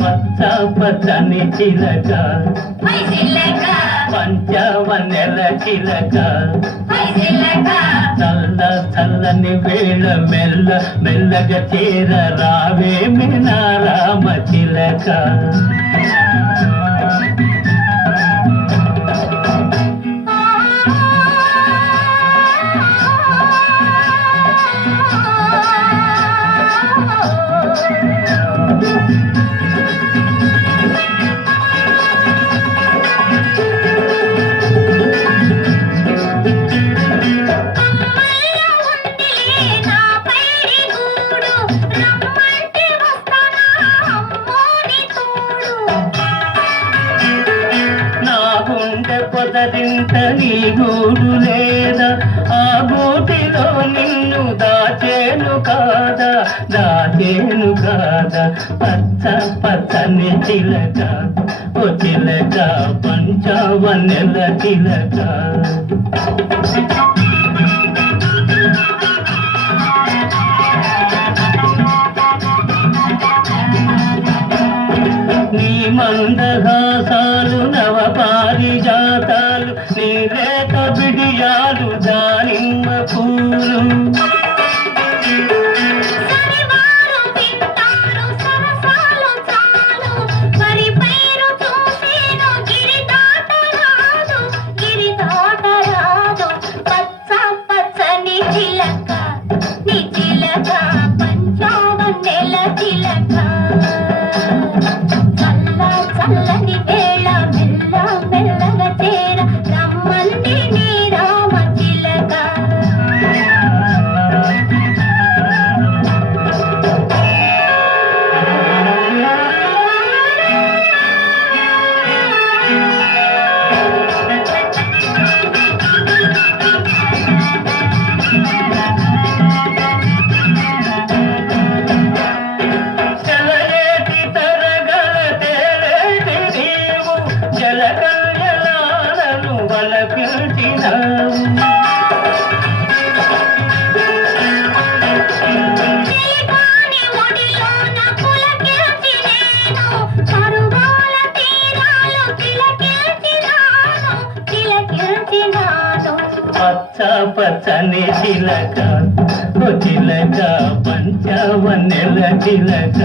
పచ్చ పచ్చని చిలక. పంచవనెల చిలక. చల్ల చల్లని వేళ మెల్ల మెల్లగా చేర రావే మినారామ చిలక. పదరింత నీ గూడు లేదా? ఆ గూటిలో నిన్ను దాచేను కాదా? దాచేను కాదా? పచ్చ పచ్చని తిలక ఓ తిలక పంచవన్నెల తిలక నీ మందహాసాలు నవ పారిజాతాలు నీ రేఖ బిడియాలు దానిమ్మ పూలు. పచ్చని శిలక ఓ చిలక పంచవన్నెల చిలక